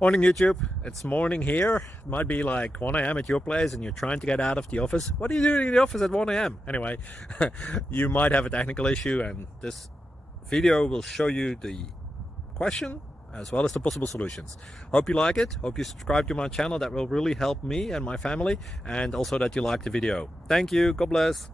Morning YouTube, it's morning here. It might be like 1 a.m. at your place and you're trying to get out of the office. What are you doing in the office at 1 a.m.? Anyway, you might have a technical issue and this video will show you the question as well as the possible solutions. Hope you like it, hope you subscribe to my channel. That will really help me and my family, and also that you like the video. Thank you, God bless.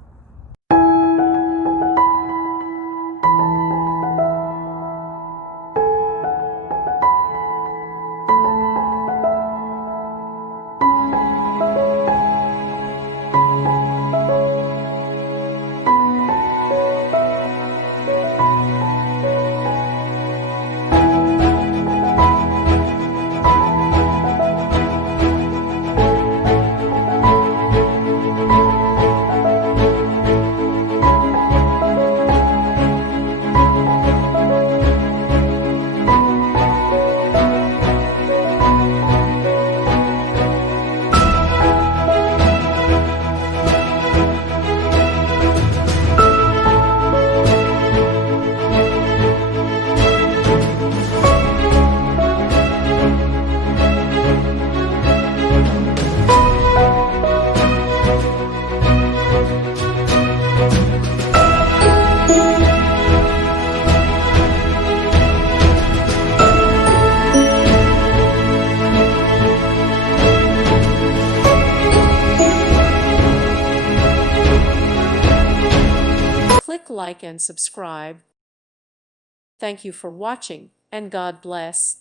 Click like and subscribe. Thank you for watching, and God bless.